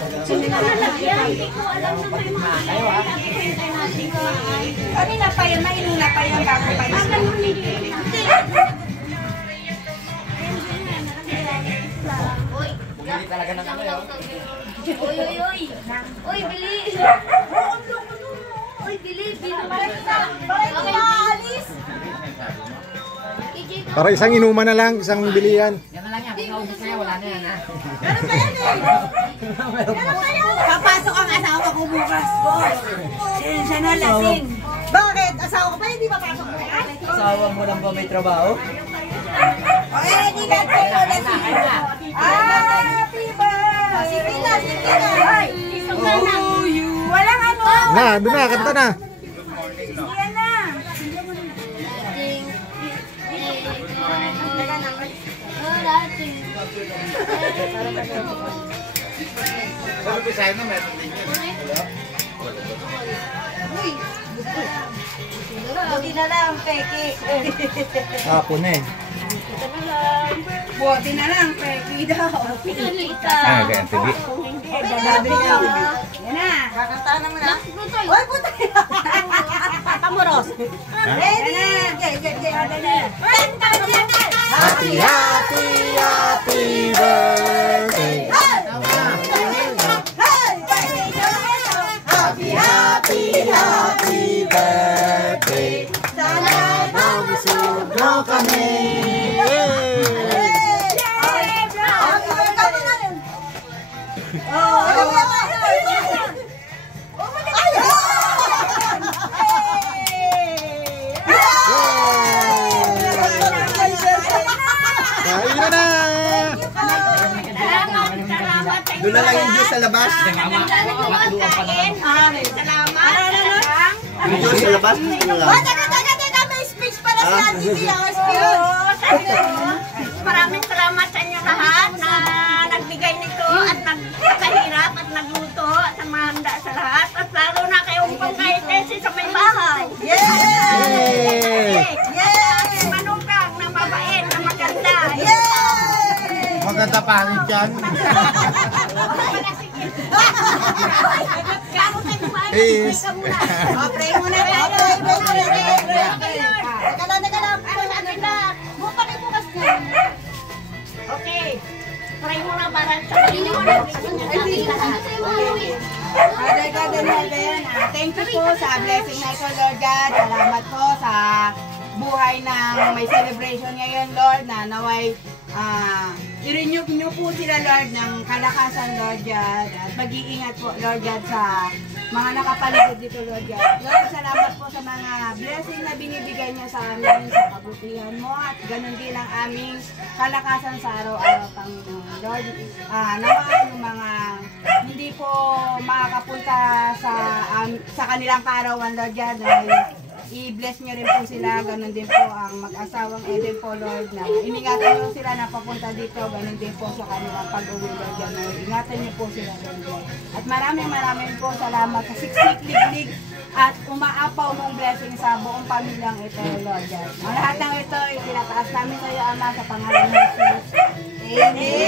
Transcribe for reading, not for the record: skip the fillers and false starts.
Hindi ko alam na may mga kanina pa yan, mainuna pa yan bago pa yan. Bumili talaga ng ano yun. Uy, uy, uy. Uy, bili. Uy, bili. Bakit maalis? Para isang inuman na lang, isang bilihan. Yan na lang yan. Kung naubos na yan, wala na yan ha. Meron pa yan eh. Meron pa yan. Papasok ang asawa ko bukas, boss. Siya na lasing. Bakit? Asawa ko pa hindi papasok bukas? Asawa mo lang ba may trabaho? Okay, hindi ka kayo lasing. Happy birthday! Sige na, sige na. Oh, you. Walang ano. Na, doon na, kanta na. Yan na. Sa Pisay na meron din yun. Uy. Buti na lang, Peki. Hapon eh. Buti na lang, Peki daw. Ah, kaya TV. Dadali niya. Yan na. Kakantahan naman na. Uy, puta. Pamuros. Ready? Happy, happy, happy birthday. Happy, happy, happy birthday. Sana mabusog mo kami. Kain na! Doon na lang yung juice sa labas. Yung juice sa labas. Teka, may speech pala si Auntie Bia. Maraming salamat sa inyo lahat na nagbigay nito at nagpakahirap at nagluto sa mga handa sa lahat. At lalo na kayong pangkaitesi sa may bahay. Yay! Manukang na mabait, na maganda. Maganda pangit yan. Please. Pray muna. Teka lang. Buka kayo bukas niya. Okay. Try mo na para sa inyo na lahat. Father God in heaven, thank you po sa blessing na ito, Lord God. Salamat po sa buhay ng may celebration ngayon, Lord, na naway i-renew niyo po sila, Lord, ng kalakasan, Lord God. At mag-iingat po, Lord God, sa mga nakapaligid dito, Lord God. Lord, salamat po sa mga blessing na binibigay niyo sa amin, sa kabutihan mo, at ganun din ang aming kalakasan sa araw-araw, Panginoon. Lord, naman yung mga hindi po makakapunta sa kanilang kaarawan, Lord God, i-bless niyo rin po sila, ganun din po ang mag-asawang Eden po, Lord, na iningatan niyo sila na papunta dito, ganun din po sa kanilang pag-uwi, Lord God, na ingatan niyo po sila, Lord God. At maraming po salamat sa siksik-liglig at umaapaw mong blessing sa buong pamilyang ito, Lord God. Ang lahat ng ito, itinataas namin sa iyo, Ama, sa pangalan ng Jesus. Amen.